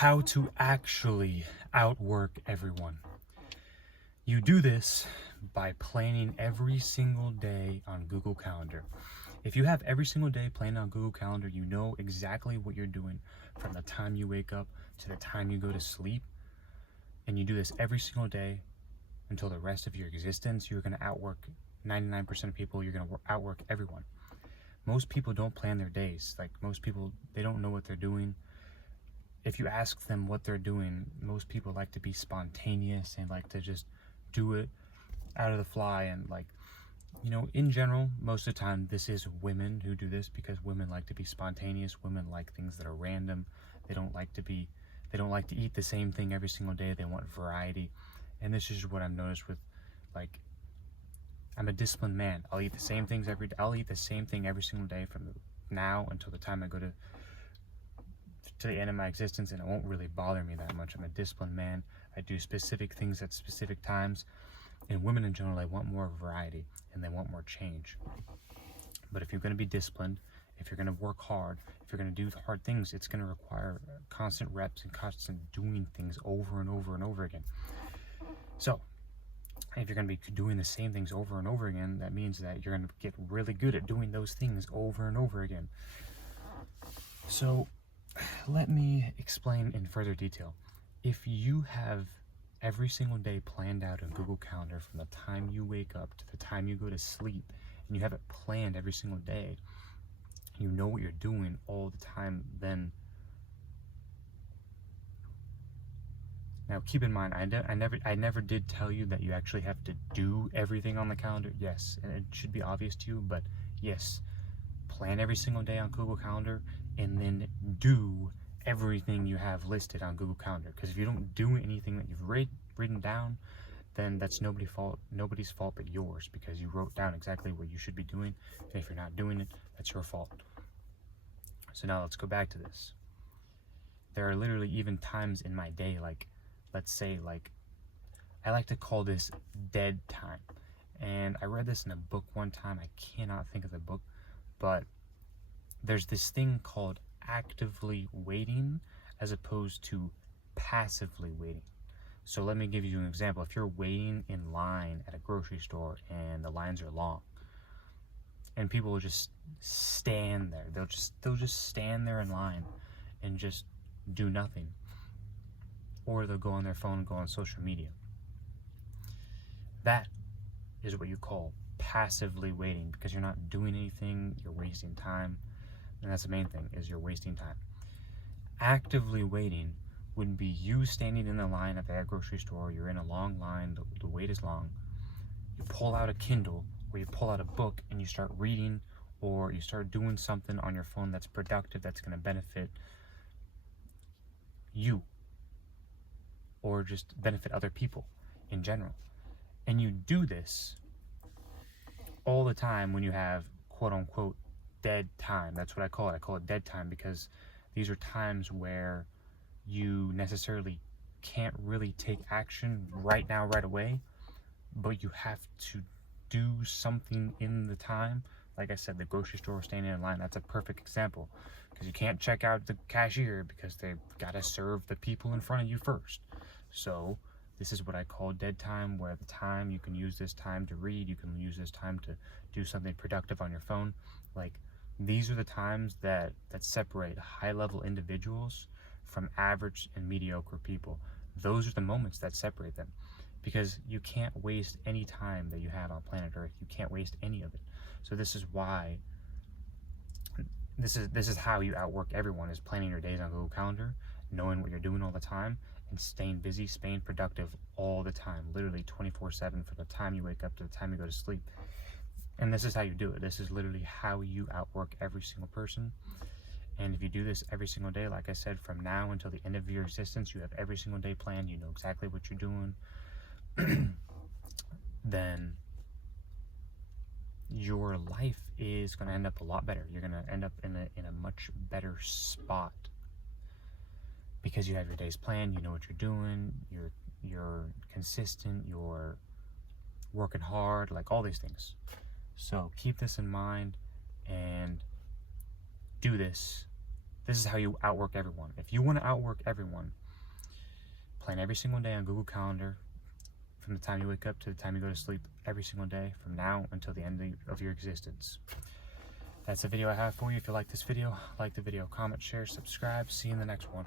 How to actually outwork everyone. You do this by planning every single day on Google Calendar. If you have every single day planned on Google Calendar, you know exactly what you're doing from the time you wake up to the time you go to sleep. And you do this every single day until the rest of your existence. You're going to outwork 99% of people. You're going to outwork everyone. Most people don't plan their days. Like most people, they don't know what they're doing. If you ask them what they're doing, most people like to be spontaneous and like to just do it out of the fly. And like, in general, most of the time, this is women who do this because women like to be spontaneous. Women like things that are random. They don't like to eat the same thing every single day. They want variety. And this is what I've noticed with, like, I'm a disciplined man. I'll eat the same things I'll eat the same thing every single day from now until the time I go to the end of my existence, and it won't really bother me that much. I'm a disciplined man. I do specific things at specific times. And women in general, they want more variety and they want more change. But if you're going to be disciplined, if you're going to work hard, if you're going to do hard things, it's going to require constant reps and constant doing things over and over and over again. So if you're going to be doing the same things over and over again, that means that you're going to get really good at doing those things over and over again. So let me explain in further detail. If you have every single day planned out in Google Calendar from the time you wake up to the time you go to sleep, and you have it planned every single day, you know what you're doing all the time, then now keep in mind, I never did tell you that you actually have to do everything on the calendar. Yes, and it should be obvious to you, but yes, plan every single day on Google Calendar and then do everything you have listed on Google Calendar. Because if you don't do anything that you've written down, then that's nobody's fault but yours, because you wrote down exactly what you should be doing. And if you're not doing it, that's your fault. So now let's go back to this. There are literally even times in my day, like, let's say, like, I like to call this dead time. And I read this in a book one time. I cannot think of the book, but there's this thing called actively waiting as opposed to passively waiting. So let me give you an example. If you're waiting in line at a grocery store and the lines are long, and people will just stand there, they'll just stand there in line and just do nothing, or they'll go on their phone and go on social media. That is what you call passively waiting, because you're not doing anything, you're wasting time. And that's the main thing, is you're wasting time. Actively waiting would be you standing in the line at that grocery store. You're in a long line, the wait is long. You pull out a Kindle or you pull out a book and you start reading, or you start doing something on your phone that's productive, that's going to benefit you or just benefit other people in general. And you do this all the time when you have quote unquote dead time. That's what I call it. I call it dead time because these are times where you necessarily can't really take action right now, right away, but you have to do something in the time. Like I said, the grocery store, standing in line, that's a perfect example, because you can't check out the cashier because they've got to serve the people in front of you first. So this is what I call dead time, where the time you can use this time to read, you can use this time to do something productive on your phone. Like, these are the times that separate high-level individuals from average and mediocre people. Those are the moments that separate them, because you can't waste any time that you have on planet Earth. You can't waste any of it. So this is why, this is how you outwork everyone, is planning your days on Google Calendar, knowing what you're doing all the time, and staying busy, staying productive all the time, literally 24/7 from the time you wake up to the time you go to sleep. And this is how you do it. This is literally how you outwork every single person. And if you do this every single day, like I said, from now until the end of your existence, you have every single day planned, you know exactly what you're doing, then your life is going to end up a lot better. You're going to end up in a much better spot, because you have your days planned, you know what you're doing, you're consistent, you're working hard, like all these things. So keep this in mind and do this This is how you outwork everyone. If you want to outwork everyone, plan every single day on Google Calendar from the time you wake up to the time you go to sleep every single day from now until the end of your existence. That's the video I have for you. If you like this video, like the video, comment, share, subscribe. See you in the next one.